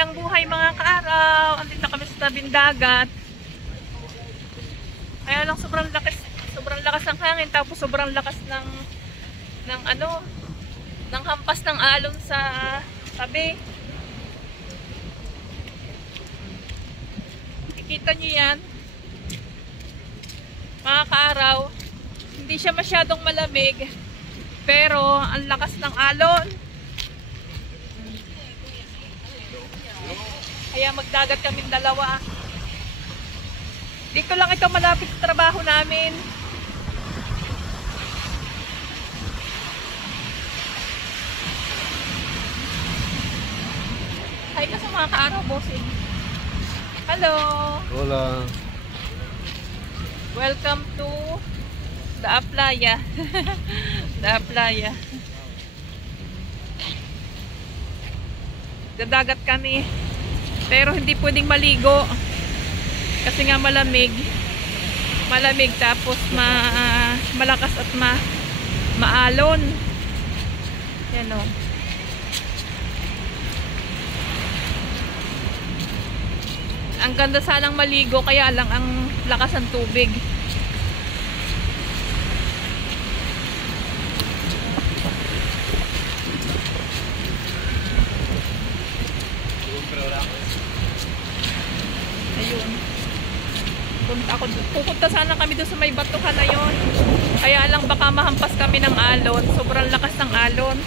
Ang buhay mga kaaraw, andito kami sa tabing dagat. Kaya lang sobrang lakas ng hangin, tapos sobrang lakas ng hampas ng alon sa tabi. Nakikita niyo yan, mga kaaraw, hindi siya masyadong malamig, pero ang lakas ng alon. Kaya magdagat kami dalawa. Dito lang ito malapit sa trabaho namin. Hi ka sa mga kaaraw, bossing. Hello. Hola. Welcome to the Playa. The Playa. Dadagat kami. Pero hindi pwedeng maligo. Kasi nga malamig. Malamig tapos malakas at maalon. Yan o. Ang ganda sanang maligo, kaya lang ang lakas ng tubig. Ayun. Pupunta sana kami doon sa may batuhan na yun. Kaya lang baka mahampas kami ng alon. Sobrang lakas ng alon.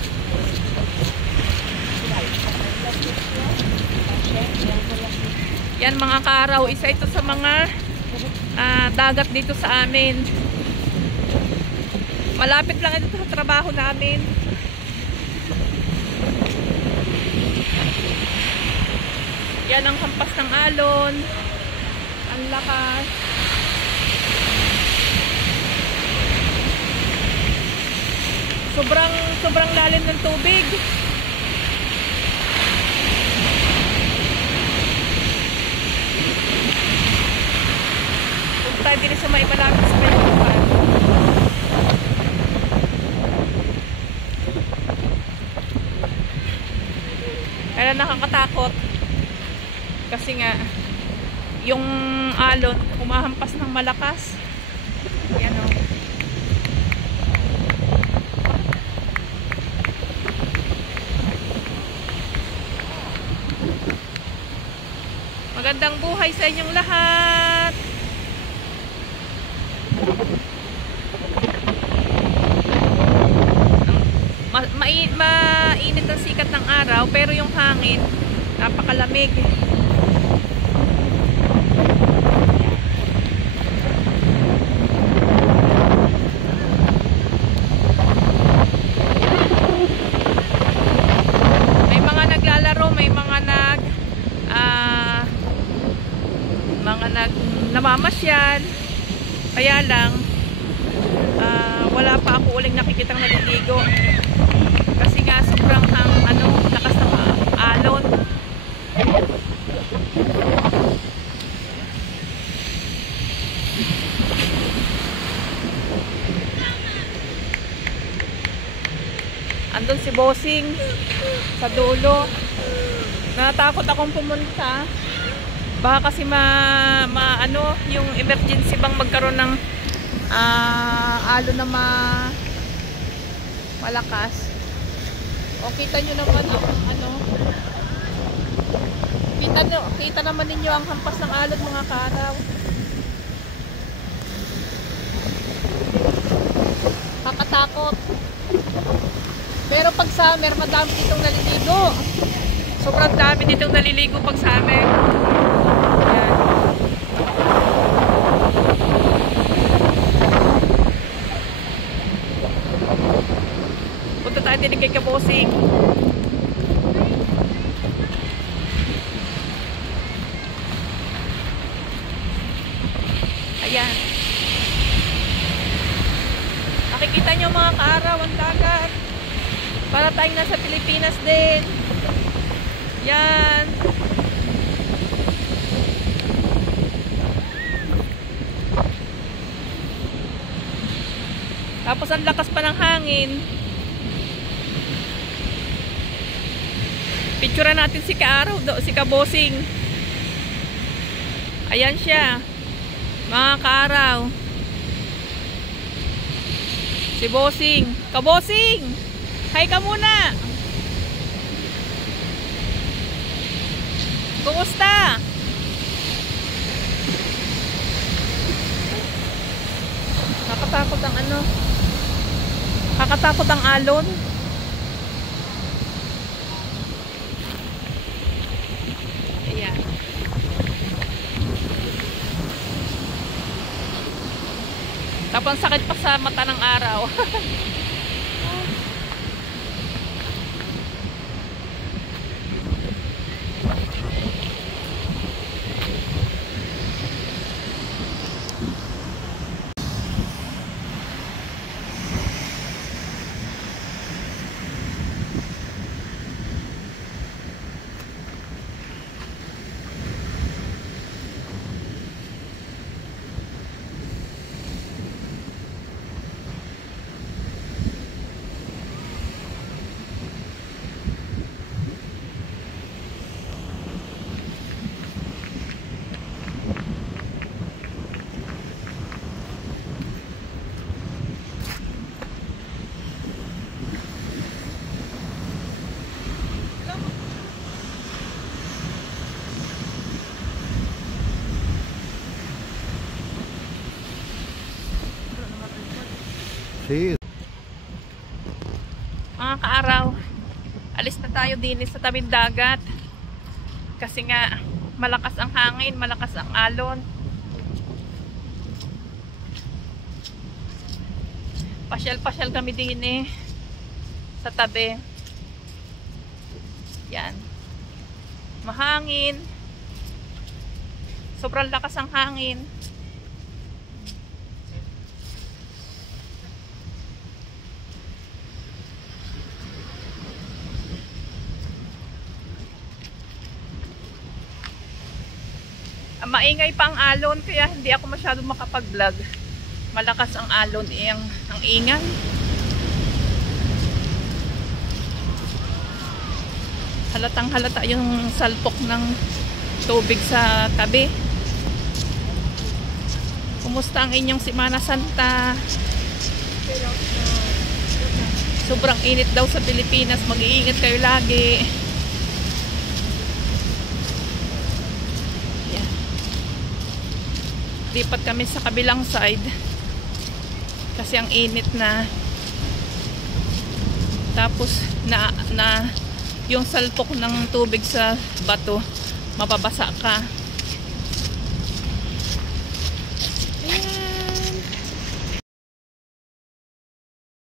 Yan mga kaaraw, isa ito sa mga dagat dito sa amin. Malapit lang ito sa trabaho namin. Yan ang hampas ng alon. Ang lakas. Sobrang lalim ng tubig. Punta din sa may malapit sa may lupa. Kaya nakakatakot. Kasi nga yung alon humahampas ng malakas. Yan o. Magandang buhay sa inyong lahat. Mainit ang sikat ng araw, pero yung hangin napakalamig. May mga naglalaro, may mga namamasyal. Kaya lang wala pa ako uling nakikitang naliligo. Kasi nga sobrang lakas ng alon. Andun si Bossing sa dulo. Natakot akong pumunta. Baka kasi yung emergency bang magkaroon ng alon na malakas. O kita nyo naman kita naman ninyo ang hampas ng alon mga kaaraw. Kakatakot. Pero pag summer, madami ditong naliligo. Sobrang dami ditong naliligo pag summer. Ayan. Punta tayo din kay Kabosing. Ayan. Nakikita nyo mga kaaraw ang dagat. Para tayong nasa Pilipinas din. Yan. Tapos ang lakas pa ng hangin. Picturean natin si Kaaraw, si Kabosing. Ayan siya. Mga Kaaraw. Si Bossing. Kabosing! Hi ka muna! Kumusta? Nakatakot ang ano? Nakakatakot ang alon. Ayan. Tapos sakit pa sa mata ng araw. Mga Kaaraw, alis na tayo din sa tabing dagat kasi nga malakas ang hangin, malakas ang alon. Pasyal-pasyal kami din sa tabi. Yan, mahangin, sobrang lakas ang hangin. Maingay pa ang alon kaya hindi ako masyadong makapag-vlog. Malakas ang alon, ang ingay. Halatang halata yung salpok ng tubig sa tabi. Kumusta ang inyong Semana Santa? Sobrang init daw sa Pilipinas. Mag-iingat kayo lagi. Lipat kami sa kabilang side kasi ang init na, tapos na yung salpok ng tubig sa bato, mababasa ka.